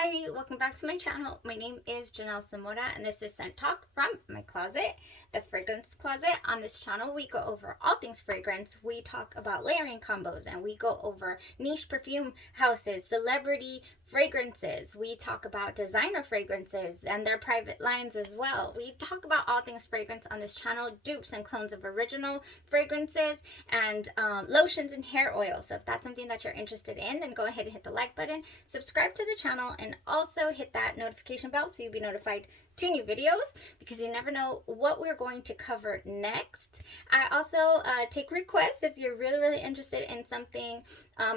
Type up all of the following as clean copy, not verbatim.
Hi, welcome back to my channel. My name is Janelle Zamora and this is Scent Talk from my closet, the fragrance closet. On this channel, we go over all things fragrance. We talk about layering combos and we go over niche perfume houses, celebrity fragrances. We talk about designer fragrances and their private lines as well. We talk about all things fragrance on this channel, dupes and clones of original fragrances, and lotions and hair oil. So if that's something that you're interested in, then go ahead and hit the like button, subscribe to the channel, and also hit that notification bell so you'll be notified to new videos, because you never know what we're going to cover next. I also take requests if you're really interested in something,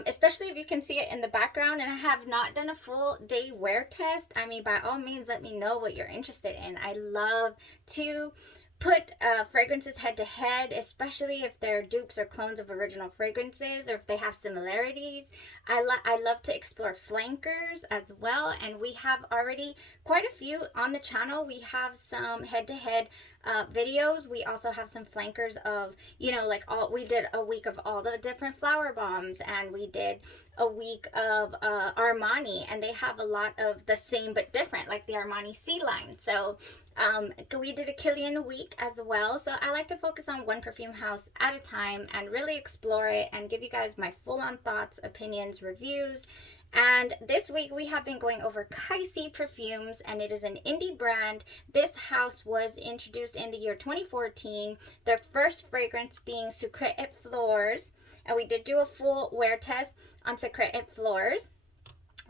especially if you can see it in the background and I have not done a full day wear test. I mean, by all means, let me know what you're interested in. I love to put fragrances head to head, especially if they're dupes or clones of original fragrances, or if they have similarities. I love to explore flankers as well, and we have already quite a few on the channel. We have some head to head videos. We also have some flankers of, you know, like we did a week of all the different flower bombs, and we did a week of Armani, and they have a lot of the same but different, like the Armani C line. So we did a Kilian week as well. So I like to focus on one perfume house at a time and really explore it and give you guys my full-on thoughts, opinions, reviews. And this week we have been going over KYSE Perfumes, and it is an indie brand. This house was introduced in the year 2014, their first fragrance being Sucre et Fleurs, and we did do a full wear test on Sucre et Fleurs.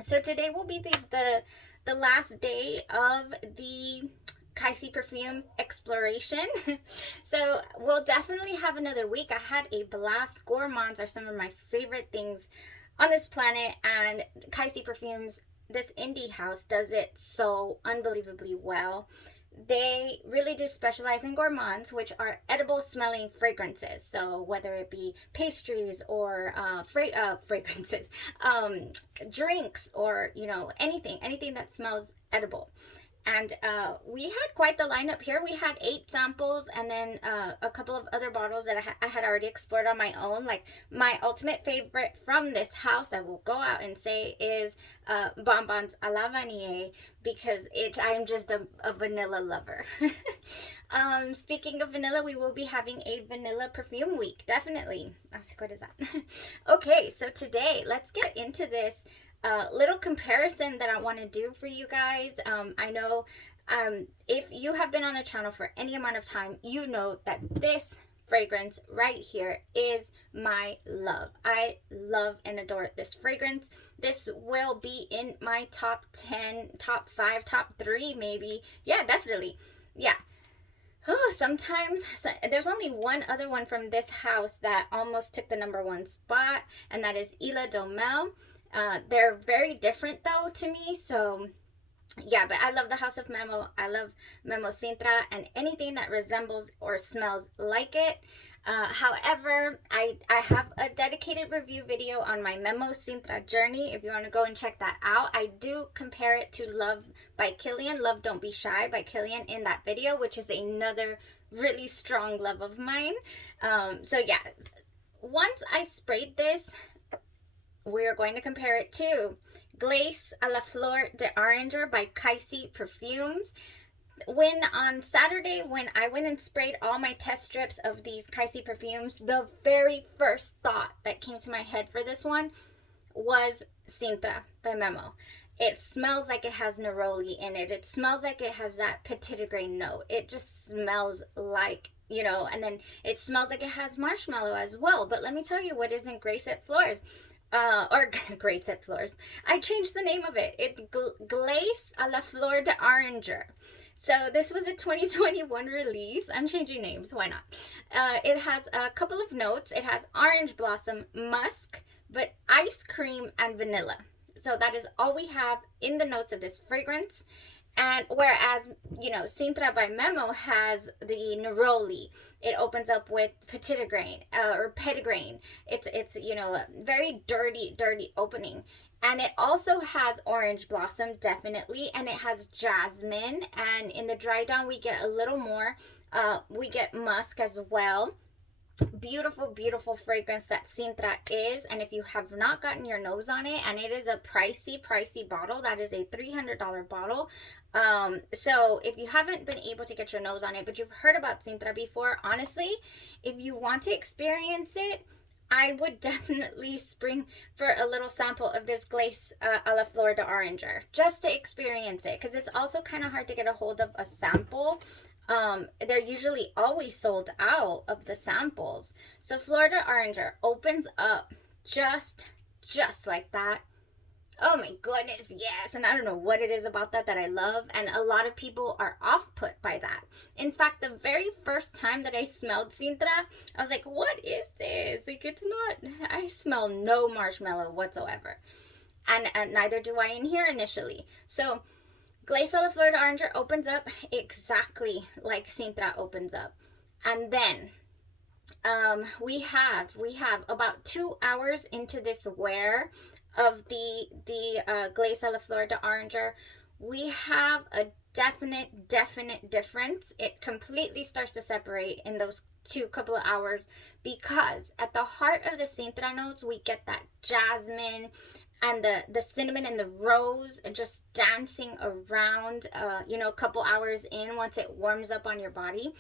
So today will be the last day of the KYSE perfume exploration. So we'll definitely have another week. I had a blast. Gourmands are some of my favorite things on this planet, and KYSE Perfumes, this indie house, does it so unbelievably well. They really do specialize in gourmands, which are edible smelling fragrances. So whether it be pastries or fragrances, drinks, or, you know, anything that smells edible. And we had quite the lineup here. We had 8 samples, and then a couple of other bottles that I had already explored on my own. Like, my ultimate favorite from this house, I will go out and say, is Bonbons à la Vanille, because I'm just a vanilla lover. Speaking of vanilla, we will be having a vanilla perfume week, definitely. I was like, what is that? Okay, so today, let's get into this little comparison that I want to do for you guys. I know if you have been on the channel for any amount of time, you know that this fragrance right here is my love. I love and adore this fragrance. This will be in my top 10, top 5, top 3 maybe. Yeah, definitely. Yeah. Oh, sometimes there's only one other one from this house that almost took the #1 spot, and that is Isla de Mel. They're very different though to me, so yeah, but I love the House of Memo. I love MEMO Sintra and anything that resembles or smells like it. However, I have a dedicated review video on my MEMO Sintra journey if you want to go and check that out. I do compare it to Love by Kilian, Love Don't Be Shy by Kilian, in that video, which is another really strong love of mine. So yeah, once I sprayed this, we're going to compare it to Glace à la Fleur de Oranger by KYSE Perfumes. On Saturday, when I went and sprayed all my test strips of these KYSE Perfumes, the very first thought that came to my head for this one was Sintra by Memo. It smells like it has neroli in it. It smells like it has that petit grain note. It just smells like, you know, and then it smells like it has marshmallow as well. But let me tell you what isn't Glace et Fleurs. Or Glace et Fleurs. I changed the name of it. It's Glace à la Fleur de Oranger. So this was a 2021 release. I'm changing names, why not? It has a couple of notes. It has orange blossom, musk, but ice cream and vanilla. So that is all we have in the notes of this fragrance. And whereas, you know, Sintra by Memo has the neroli, it opens up with petit grain or petitgrain. It's you know, a very dirty opening. And it also has orange blossom, definitely, and it has jasmine. And in the dry down, we get a little more. We get musk as well. beautiful, beautiful fragrance that Sintra is. And if you have not gotten your nose on it, and it is a pricey bottle, that is a $300 bottle. So if you haven't been able to get your nose on it, but you've heard about Sintra before, honestly, if you want to experience it, I would definitely spring for a little sample of this glace a la Fleur de Oranger, just to experience it, because it's also kind of hard to get a hold of a sample. They're usually always sold out of the samples. So Fleur de Oranger opens up just like that. Oh my goodness, yes. And I don't know what it is about that I love. And a lot of people are off-put by that. In fact, the very first time that I smelled Sintra, I was like, what is this? Like, it's not, I smell no marshmallow whatsoever. And neither do I in here initially. So Glace a la Fleur de Oranger opens up exactly like Sintra opens up. And then we have about 2 hours into this wear of the Glace a la Fleur de Oranger, we have a definite difference. It completely starts to separate in those couple of hours, because at the heart of the Sintra notes, we get that jasmine and the cinnamon and the rose just dancing around, you know, a couple hours in, once it warms up on your body.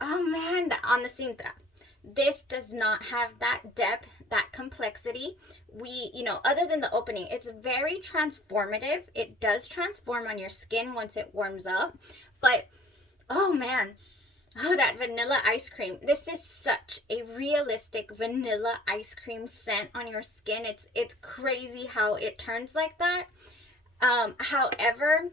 Oh man, on the Sintra, this does not have that depth, that complexity. We, you know, other than the opening, it's very transformative. It does transform on your skin once it warms up. But, oh man, oh, that vanilla ice cream. This is such a realistic vanilla ice cream scent on your skin. It's crazy how it turns like that. However,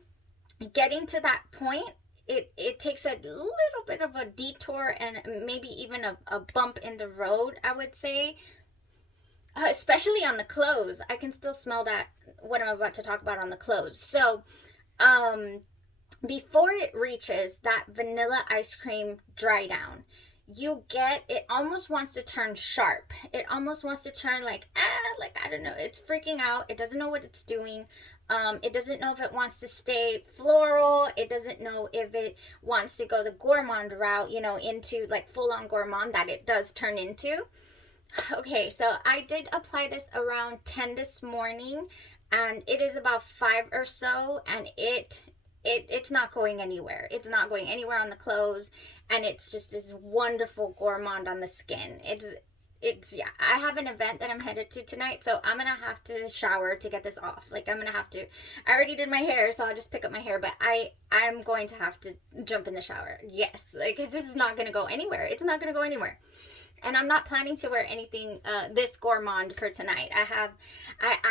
getting to that point, it takes a little bit of a detour and maybe even a bump in the road, I would say. Especially on the clothes. I can still smell that, what I'm about to talk about on the clothes. So, before it reaches that vanilla ice cream dry down, you get, it almost wants to turn sharp. It almost wants to turn like I don't know. It's freaking out. It doesn't know what it's doing. It doesn't know if it wants to stay floral. It doesn't know if it wants to go the gourmand route, you know, into like full-on gourmand that it does turn into. Okay, so I did apply this around 10 this morning, and it is about 5 or so, and it's not going anywhere. It's not going anywhere on the clothes, and it's just this wonderful gourmand on the skin. It's yeah, I have an event that I'm headed to tonight, so I'm gonna have to shower to get this off. Like, I'm gonna have to, I already did my hair, so I'll just pick up my hair, but I'm going to have to jump in the shower. Yes, like, this is not gonna go anywhere. It's not gonna go anywhere. And I'm not planning to wear anything this gourmand for tonight. I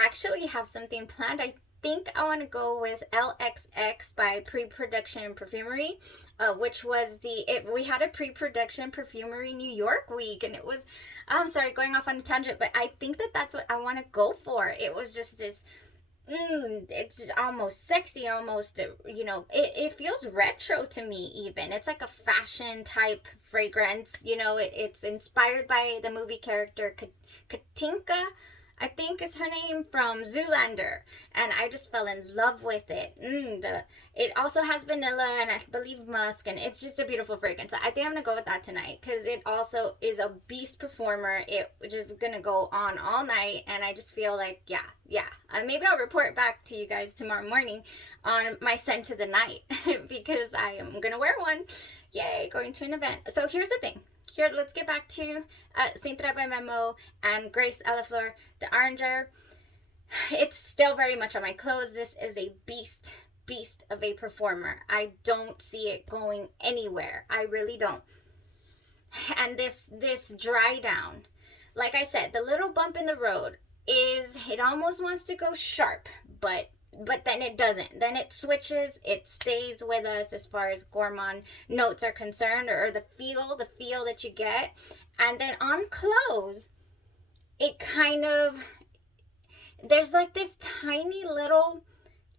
actually have something planned. I think I want to go with LXX by Pre-Production Perfumery, which was we had a Pre-Production Perfumery New York week, and it was, I'm sorry, going off on a tangent, but I think that's what I want to go for. It was just this, it's almost sexy, almost, you know, it feels retro to me even. It's like a fashion type fragrance, you know. It's inspired by the movie character Katinka, I think is her name, from Zoolander, and I just fell in love with it. It also has vanilla and I believe musk, and it's just a beautiful fragrance. I think I'm gonna go with that tonight, because it also is a beast performer. It just gonna go on all night, and I just feel like, yeah. Maybe I'll report back to you guys tomorrow morning on my scent of the night, because I am gonna wear one. Yay, going to an event. So here's the thing. Here, let's get back to Sintra by Memo and Glace a la Fleur de Oranger. It's still very much on my clothes. This is a beast of a performer. I don't see it going anywhere. I really don't. And this dry down, like I said, the little bump in the road is, it almost wants to go sharp, but then it doesn't. Then it switches. It stays with us as far as gourmand notes are concerned, or the feel that you get. And then on close, it kind of, there's like this tiny little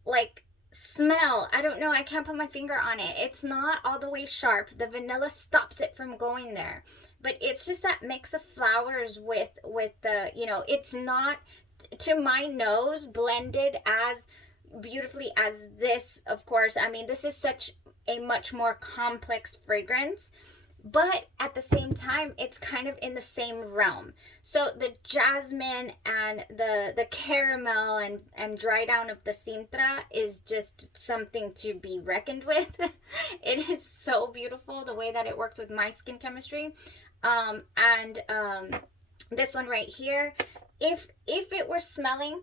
like smell. I don't know. I can't put my finger on it. It's not all the way sharp. The vanilla stops it from going there. But it's just that mix of flowers with the, you know, it's not, to my nose, blended as beautifully as this, of course. I mean, this is such a much more complex fragrance, but at the same time, it's kind of in the same realm. So the jasmine and the caramel and dry down of the Sintra is just something to be reckoned with. It is so beautiful the way that it works with my skin chemistry. This one right here, if it were smelling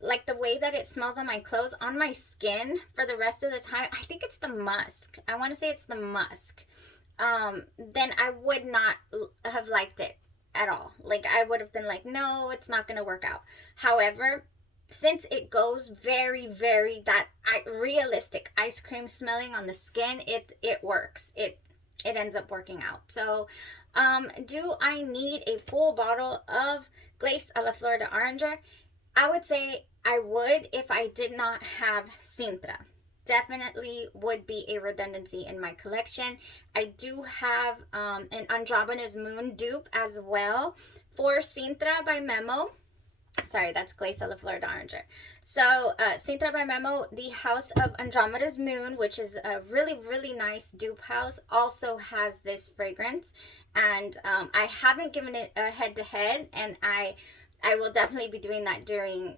like the way that it smells on my clothes, on my skin for the rest of the time, I think it's the musk. I want to say it's the musk. Then I would not have liked it at all. Like, I would have been like, no, it's not going to work out. However, since it goes very, very that realistic ice cream smelling on the skin, it works. It ends up working out. So, do I need a full bottle of Glace a la Fleur de Oranger? I would say I would if I did not have Sintra. Definitely would be a redundancy in my collection. I do have an Andromeda's Moon dupe as well for Sintra by Memo. Sorry, that's Glace a la Fleur de Oranger. So, Sintra by Memo, the House of Andromeda's Moon, which is a really, really nice dupe house, also has this fragrance. And I haven't given it a head-to-head, and I will definitely be doing that during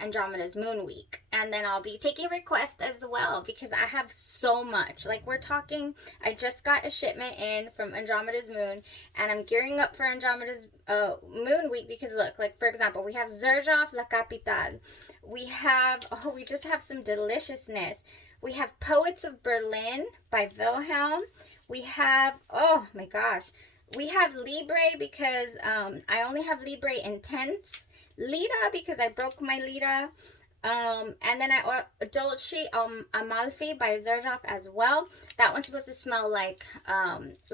Andromeda's Moon Week. And then I'll be taking requests as well, because I have so much. Like, we're talking, I just got a shipment in from Andromeda's Moon, and I'm gearing up for Andromeda's Moon Week, because look, like, for example, we have Xerjoff La Capitale. We have, oh, we just have some deliciousness. We have Poets of Berlin by Wilhelm. We have, oh my gosh, we have Libre, because I only have Libre Intense. Lita, because I broke my Lita. And then I Dolce Amalfi by Xerjoff as well. That one's supposed to smell like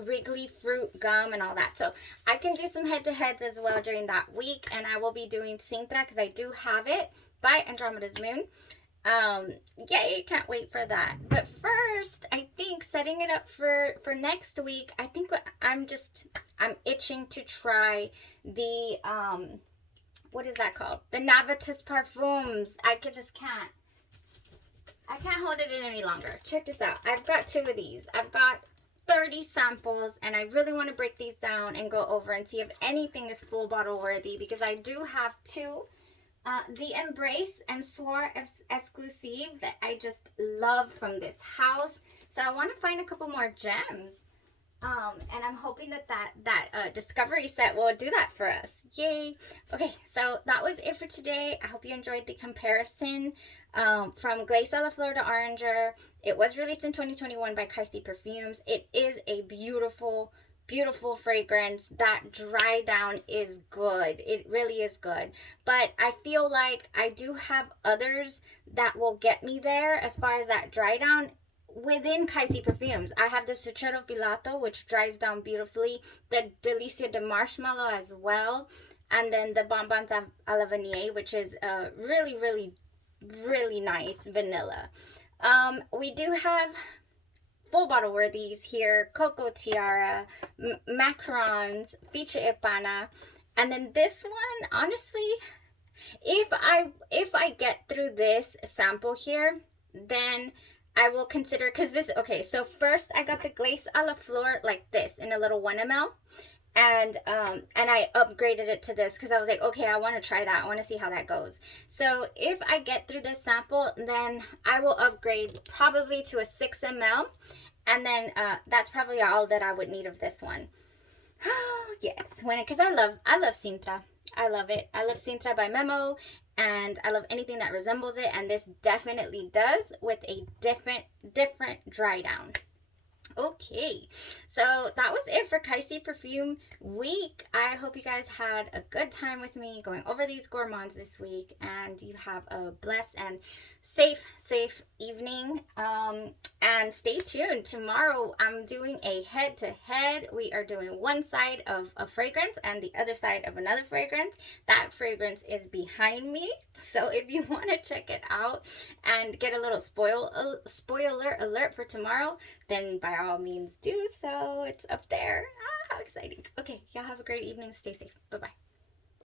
Wrigley fruit gum and all that. So I can do some head-to-heads as well during that week. And I will be doing Sintra, because I do have it, by Andromeda's Moon. Yay, can't wait for that. But first, I think setting it up for next week, I think I'm itching to try the what is that called? The Novitas Parfums. I just can't hold it in any longer. Check this out. I've got 2 of these. I've got 30 samples, and I really want to break these down and go over and see if anything is full bottle worthy, because I do have 2. The Embrace and Soir Exclusive that I just love from this house. So I want to find a couple more gems. And I'm hoping that discovery set will do that for us. Yay. Okay, so that was it for today. I hope you enjoyed the comparison from Glace a la Fleur de Oranger. It was released in 2021 by KYSE Perfumes. It is a beautiful, beautiful fragrance. That dry down is good. It really is good. But I feel like I do have others that will get me there as far as that dry down within KYSE Perfumes. I have the ZUCHERRO Filato, which dries down beautifully. The DELIZIA de Marshmallow as well. And then the Bonbons a la Vanille, which is really, really, really nice vanilla. We do have full bottle worthies here: COCCO, TIARE, MACARONS, FICHE, PANNA. And then this one, honestly, if I get through this sample here, then I will consider, because this, okay, so first I got the Glace a la Fleur like this in a little 1 ml. And I upgraded it to this because I was like, okay, I want to try that. I want to see how that goes. So if I get through this sample, then I will upgrade probably to a 6 ml. And then that's probably all that I would need of this one. Oh, yes, because I love Sintra. I love it. I love Sintra by Memo, and I love anything that resembles it. And this definitely does, with a different dry down. Okay, so that was it for KYSE Perfume Week. I hope you guys had a good time with me going over these gourmands this week, and you have a blessed and safe evening. And stay tuned. Tomorrow I'm doing a head-to-head. We are doing one side of a fragrance and the other side of another fragrance. That fragrance is behind me, so if you want to check it out and get a little spoiler alert for tomorrow, then by all means do so. It's up there. Ah, how exciting. Okay, y'all have a great evening. Stay safe. Bye-bye.